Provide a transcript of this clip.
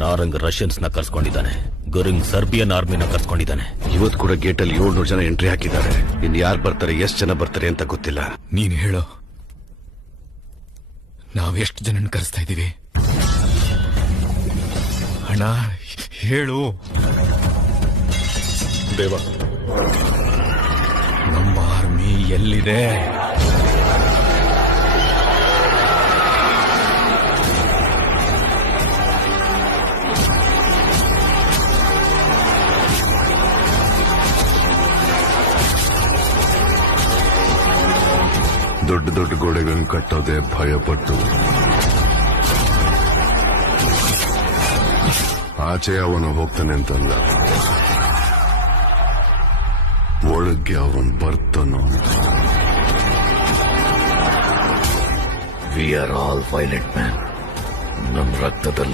Narang Russians ನ ಕರ್ಸ್ಕೊಂಡಿದ್ದಾನೆ, ಗುರಿಂಗ್ Serbian ಆರ್ಮಿನ ಕರ್ಸ್ಕೊಂಡಿದ್ದಾನೆ. ಇವತ್ತು ಕೂಡ ಗೇಟಲ್ಲಿ 700 ಜನ ಎಂಟ್ರಿ ಹಾಕಿದ್ದಾರೆ. ಇನ್ ಯಾರು ಬರ್ತಾರೆ, ಎಷ್ಟು ಜನ ಬರ್ತಾರೆ ಅಂತ ಗೊತ್ತಿಲ್ಲ. ನೀನ್ ಹೇಳೋ, ನಾವೆಷ್ಟು ಜನನ್ ಕರೆಸ್ತಾ ಇದೀವಿ? ಅಣ್ಣ ಹೇಳು. ದೇವ, ನಮ್ಮ ಆರ್ಮಿ ಎಲ್ಲಿದೆ? ದೊಡ್ಡ ದೊಡ್ಡ ಗೋಡೆಗಳನ್ನು ಕಟ್ಟೋದೆ ಭಯಪಟ್ಟು ಆಚೆ ಅವನು ಹೋಗ್ತಾನೆ ಅಂತಲ್ಲ, ಒಳಗೆ ಅವನು ಬರ್ತಾನೋ ಅಂತ. We are all violent man. ನಮ್ಮ ರಕ್ತದಲ್ಲಿ